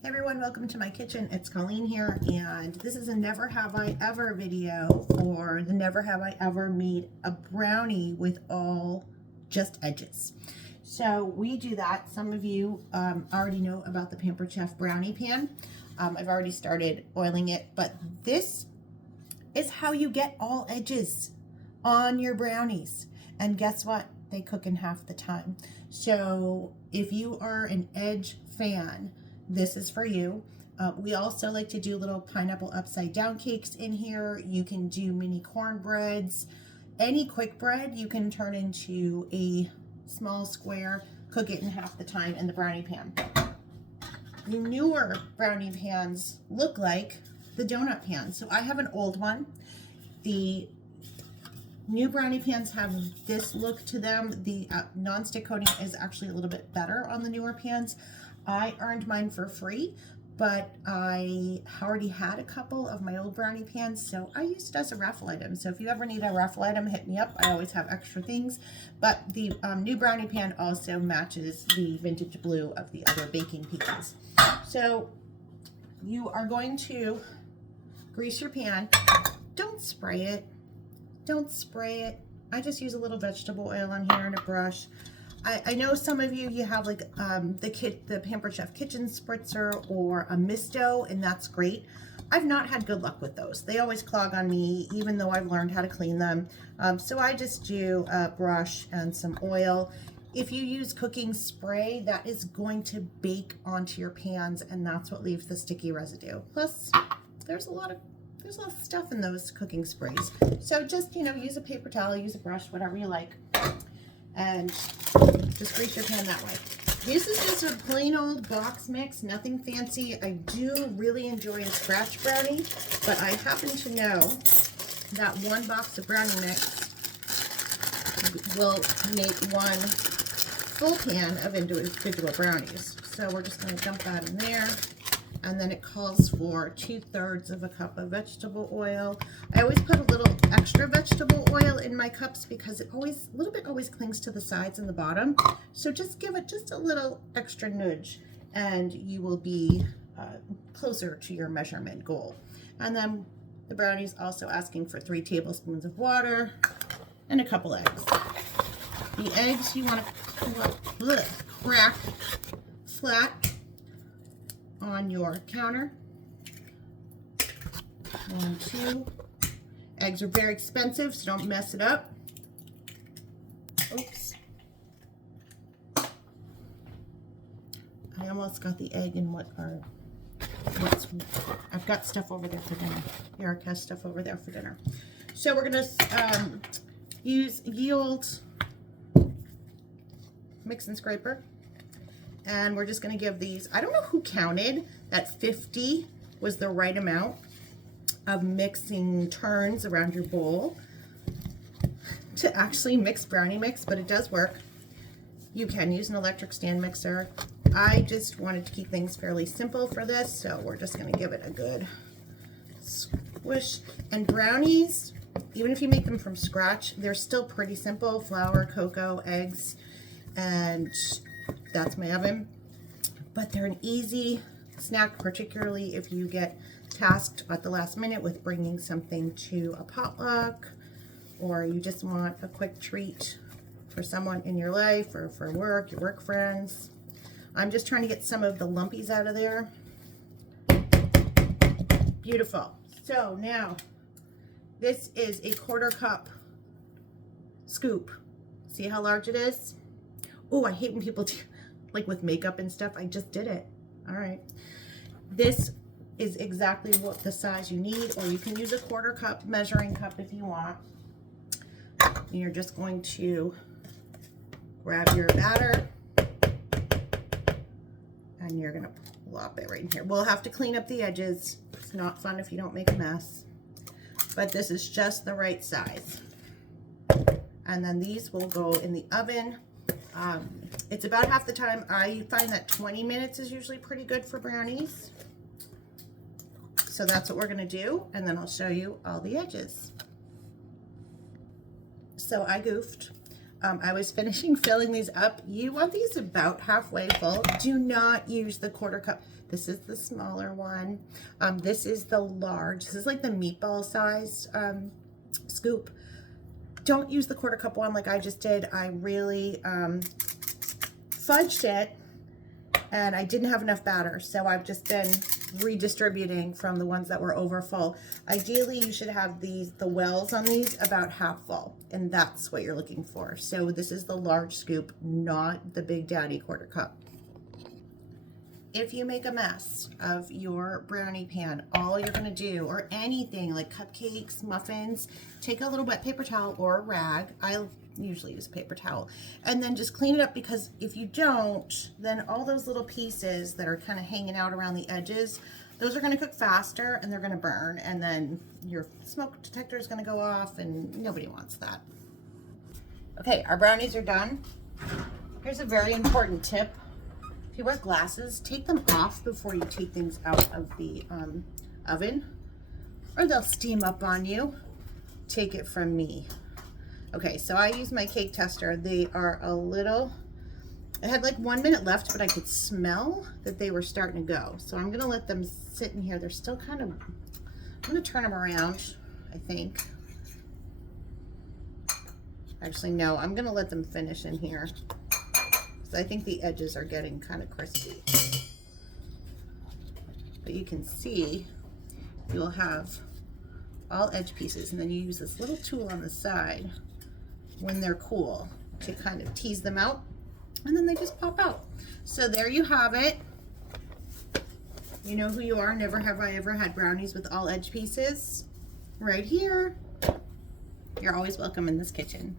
Hey everyone, welcome to my kitchen. It's Colleen here, and this is a never have I ever video for the never have I ever made a brownie with all just edges. So we do that. Some of you already know about the Pampered Chef brownie pan. I've already started oiling it, but this is how you get all edges on your brownies. And guess what? They cook in half the time. So if you are an Edge fan, this is for you. We also like to do little pineapple upside down cakes in here. You can do mini cornbreads. Any quick bread you can turn into a small square, cook it in half the time in the brownie pan. The newer brownie pans look like the donut pan. So I have an old one. The new brownie pans have this look to them. The non-stick coating is actually a little bit better on the newer pans. I earned mine for free, but I already had a couple of my old brownie pans, so I used it as a raffle item. So if you ever need a raffle item, hit me up. I always have extra things. But the new brownie pan also matches the vintage blue of the other baking pans. So you are going to grease your pan. Don't spray it. Don't spray it. I just use a little vegetable oil on here and a brush. I know some of you have like the Pampered Chef Kitchen Spritzer or a Misto, and that's great. I've not had good luck with those. They always clog on me, even though I've learned how to clean them. So I just do a brush and some oil. If you use cooking spray, that is going to bake onto your pans, and that's what leaves the sticky residue. Plus, there's a lot of stuff in those cooking sprays. So just, use a paper towel, use a brush, whatever you like, and just grease your pan that way. This is just a plain old box mix, nothing fancy. I do really enjoy a scratch brownie, but I happen to know that one box of brownie mix will make one full pan of individual brownies. So we're just going to dump that in there. And then it calls for 2/3 of a cup of vegetable oil. I always put a little extra vegetable oil in my cups because a little bit always clings to the sides and the bottom. So just give it just a little extra nudge and you will be closer to your measurement goal. And then the brownie's also asking for 3 tablespoons of water and a couple eggs. The eggs you want to crack flat on your counter. 1, 2. Eggs are very expensive, so don't mess it up. Oops. I almost got the egg in I've got stuff over there for dinner. Eric has stuff over there for dinner. So we're gonna use ye old mix and scraper. And we're just going to give these, I don't know who counted that 50 was the right amount of mixing turns around your bowl to actually mix brownie mix, but it does work. You can use an electric stand mixer. I just wanted to keep things fairly simple for this, so we're just going to give it a good squish. And brownies, even if you make them from scratch, they're still pretty simple. Flour, cocoa, eggs, and that's my oven. But they're an easy snack, particularly if you get tasked at the last minute with bringing something to a potluck, or you just want a quick treat for someone in your life or for work, your work friends. I'm just trying to get some of the lumpies out of there. Beautiful. So now this is a 1/4 cup scoop. See how large it is? Oh, I hate when people do, like with makeup and stuff. I just did it. All right. This is exactly what the size you need, or you can use a 1/4 cup measuring cup if you want. And you're just going to grab your batter and you're going to plop it right in here. We'll have to clean up the edges. It's not fun if you don't make a mess, but this is just the right size. And then these will go in the oven. It's about half the time. I find that 20 minutes is usually pretty good for brownies. So that's what we're going to do, and then I'll show you all the edges. So I goofed. I was finishing filling these up. You want these about halfway full. Do not use the quarter cup. This is the smaller one. This is the large. This is like the meatball size scoop. Don't use the quarter cup one like I just did. I really fudged it and I didn't have enough batter, so I've just been redistributing from the ones that were over full. Ideally, you should have the wells on these about half full, and that's what you're looking for. So this is the large scoop, not the Big Daddy quarter cup. If you make a mess of your brownie pan, all you're gonna do, or anything like cupcakes, muffins, take a little wet paper towel or a rag. I usually use a paper towel, and then just clean it up, because if you don't, then all those little pieces that are kind of hanging out around the edges, those are gonna cook faster and they're gonna burn, and then your smoke detector is gonna go off, and nobody wants that. Okay, our brownies are done. Here's a very important tip. If you wear glasses, take them off before you take things out of the oven, or they'll steam up on you. Take it from me. Okay, so I use my cake tester. They are a little, I had like 1 minute left, but I could smell that they were starting to go. So I'm gonna let them sit in here. They're still kind of, I'm gonna turn them around, I think. Actually, no, I'm gonna let them finish in here. I think the edges are getting kind of crispy. But you can see you'll have all edge pieces, and then you use this little tool on the side when they're cool to kind of tease them out, and then they just pop out. So there you have it. You know who you are. Never have I ever had brownies with all edge pieces. Right here. You're always welcome in this kitchen.